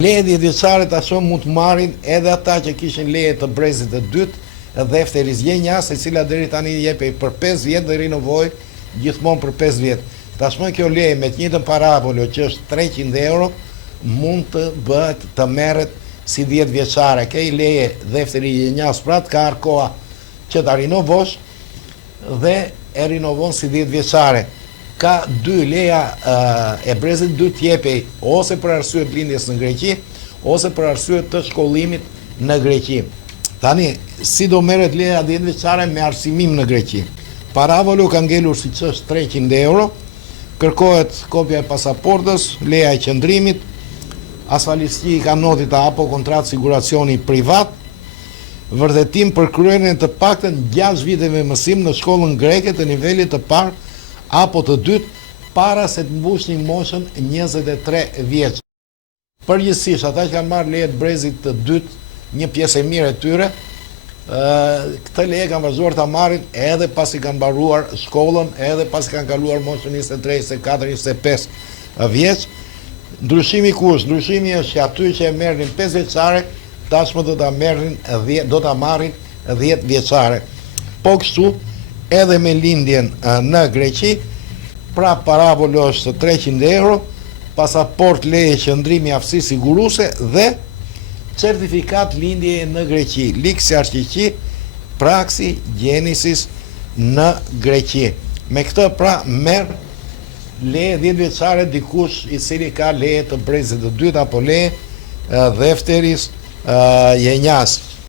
Leje 10 vjeçare tashmë mund të marrin edhe ata që kishin leje të brezit të dytë dhe efteris jenjas, e cila deri tani jepej për 5 vjet dhe rinovoi gjithmonë për 5 vjet. Tashmë kjo leje me të njëjtën parabolë që është 300 euro mund të bëhet të merret si 10 vjeçare. Kej leje dhe efteri jenjas pra të ka koha që ta rinovosh dhe e rinovon si 10 vjeçare. Ka dy leja e brezit dy t'jepej ose për arsye të lindjes në Greqi ose për arsye të shkollimit në Greqi. Tani, si do merret leja 10 vjeçare me arsimim në Greqi? Paravolu ka ngelur siç është 300 euro, kërkohet kopja e pasaportës, leja e qëndrimit, asfaltësi i kanodita apo kontratë siguracioni privat, vërtetim për kryerjen të paktën 6 viteve mësim në shkollën greke të nivelit të parë apo të dytë para se të mbushnin moshën 23 vjeç. Përgjithsisht ata që kanë marrë leje të brezit të dytë, një pjesë e mirë e tyre, këtë leje kanë vazhduar ta marrin edhe pasi kanë mbaruar shkollën, edhe pasi kanë kaluar moshën 23, 24, 25 vjeç. Ndryshimi ku është? Ndryshimi është që aty që e merrin 5 vjeçare, tashmë do ta marrin 10 vjeçare. Po kështu edhe me lindjen në Greqi, pra parabolë është 300 euro, pasaport, leje qëndrimi, aftësi siguruese dhe certifikat lindje në Greqi, liksi arqiqi, praksi gjenisis në Greqi. Me këtë pra merr leje 10 vjeçare dikush i cili ka leje të brezit të dytë apo leje dhe efteris jenjas.